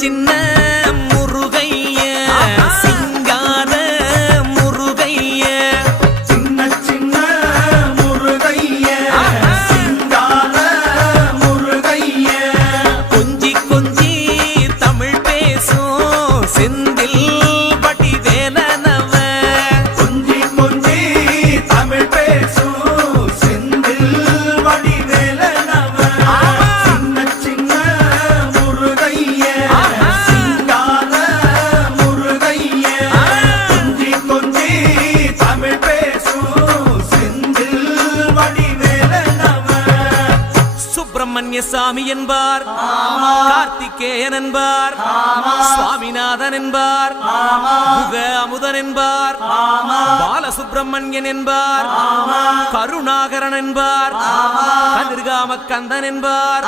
சின்ன முருகைய சிங்கார முருகைய சின்ன சின்ன முருகைய சிங்கார முருகைய கொஞ்சி கொஞ்சி தமிழ் பேசும் செந்தில் வடிவேலனவ கொஞ்சி கொஞ்சி தமிழ் பேசும் செந்தில் வடிவேலனவ சின்ன சின்ன முருகைய சிங்கார முருகைய கொஞ்சி கொஞ்சி தமிழ் பேசும் செந்தில் வடிவேலனவ சுப்பிரமணிய சாமி என்பார், கார்த்திகேயன் என்பார், சுவாமிநாதன் என்பார், முக அமுதன் என்பார், பாலசுப்பிரமணியன் என்பார், கருணாகரன் என்பார், கதிர்காம கந்தன் என்பார்.